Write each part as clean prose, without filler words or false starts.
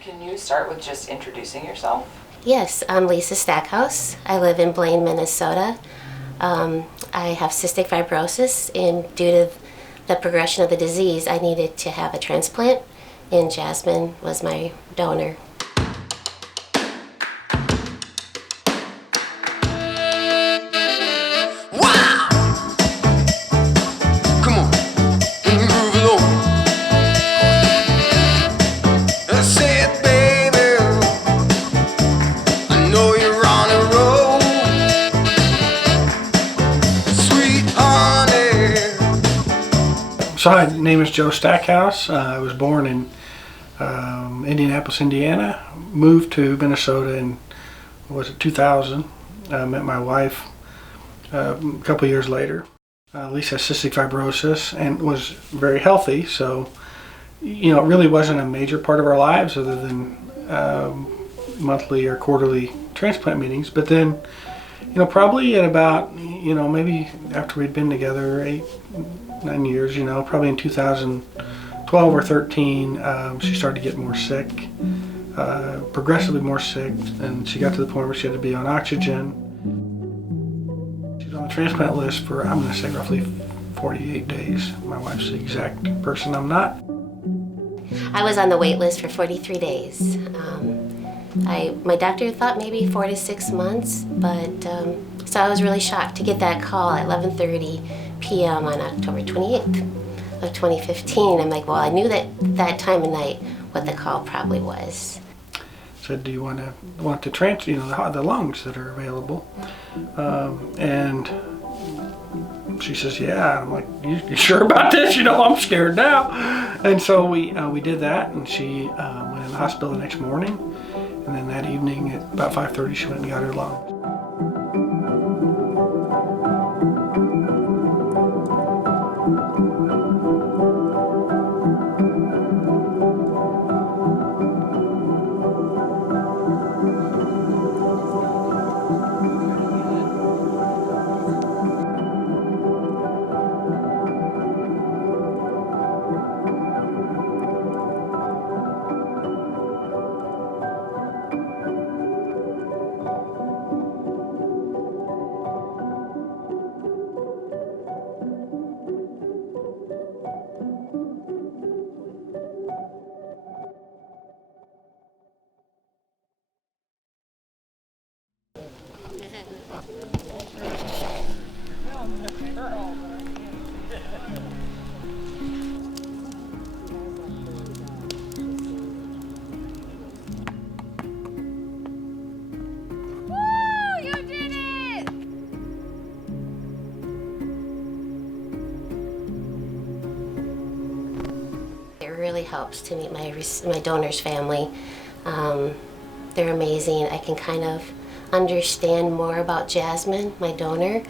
Can you start with just introducing yourself? Yes, I'm Lisa Stackhouse. I live in Blaine, Minnesota. I have cystic fibrosis, and due to the progression of the disease, I needed to have a transplant, and Jasmine was my donor. So my name is Joe Stackhouse. I was born in Indianapolis, Indiana. Moved to Minnesota in 2000. Met my wife a couple years later. Lisa has cystic fibrosis and was very healthy. So, it really wasn't a major part of our lives other than monthly or quarterly transplant meetings. But then, probably at about, maybe after we'd been together 8-9 years, probably in 2012 or 13, she started to get more sick, progressively more sick, and she got to the point where she had to be on oxygen. She's on the transplant list for, I'm going to say, roughly 48 days. My wife's the exact person I'm not. I was on the wait list for 43 days. My doctor thought maybe 4 to 6 months, but so I was really shocked to get that call at 11:30 p.m. on October 28th of 2015. I'm like, well, I knew that time of night what the call probably was. Said, do you want to transfer, the lungs that are available? And she says, yeah. I'm like, you sure about this? I'm scared now. And so we did that, and she went in the hospital the next morning. And then that evening at about 5:30, she went and got her lungs. It really helps to meet my donor's family. They're amazing. I can kind of understand more about Jasmine, my donor,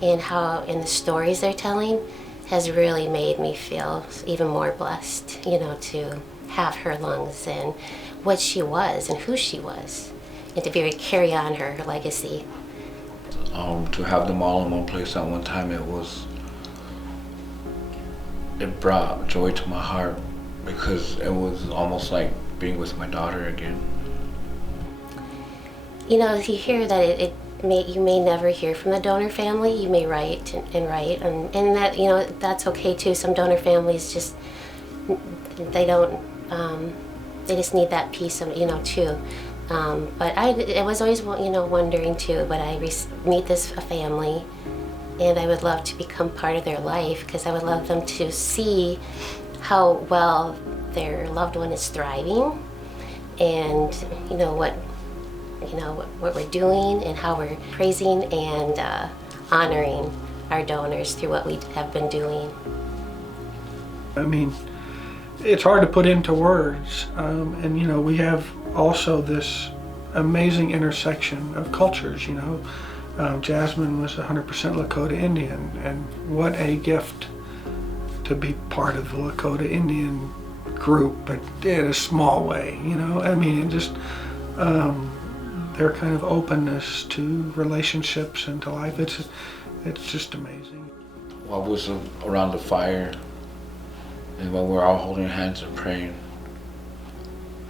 and the stories they're telling has really made me feel even more blessed, to have her lungs and what she was and who she was, and to be able to carry on her legacy. To have them all in one place at one time, it brought joy to my heart because it was almost like being with my daughter again. If you hear that you may never hear from the donor family, you may write and write, and that that's okay too. Some donor families just they just need that piece of too. But I was always wondering too. But I meet this family, and I would love to become part of their life because I would love them to see how well their loved one is thriving, and what we're doing and how we're praising and honoring our donors through what we have been doing. I mean, it's hard to put into words, and we have also this amazing intersection of cultures. Jasmine was 100% Lakota Indian, and what a gift to be part of the Lakota Indian group, but in a small way. Just their kind of openness to relationships and to life. It's just amazing. I was around the fire, and when we're all holding hands and praying,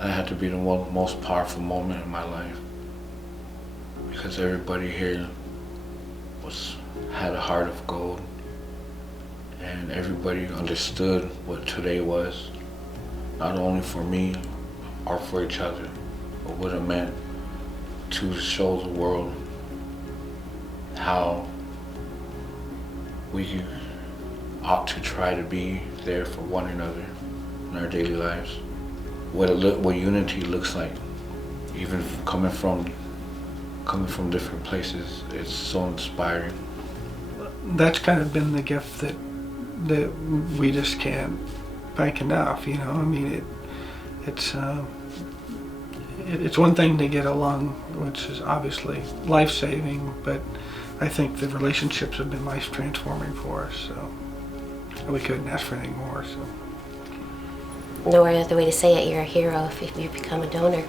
That had to be the most powerful moment in my life, because everybody here had a heart of gold, and everybody understood what today was, not only for me or for each other, but what it meant to show the world how we ought to try to be there for one another in our daily lives. What unity looks like, even coming from different places, it's so inspiring. That's kind of been the gift that we just can't thank enough. You know, I mean, it's one thing to get along, which is obviously life-saving, but I think the relationships have been life-transforming for us. So we couldn't ask for anything more. So. No other way to say it, you're a hero if you become a donor.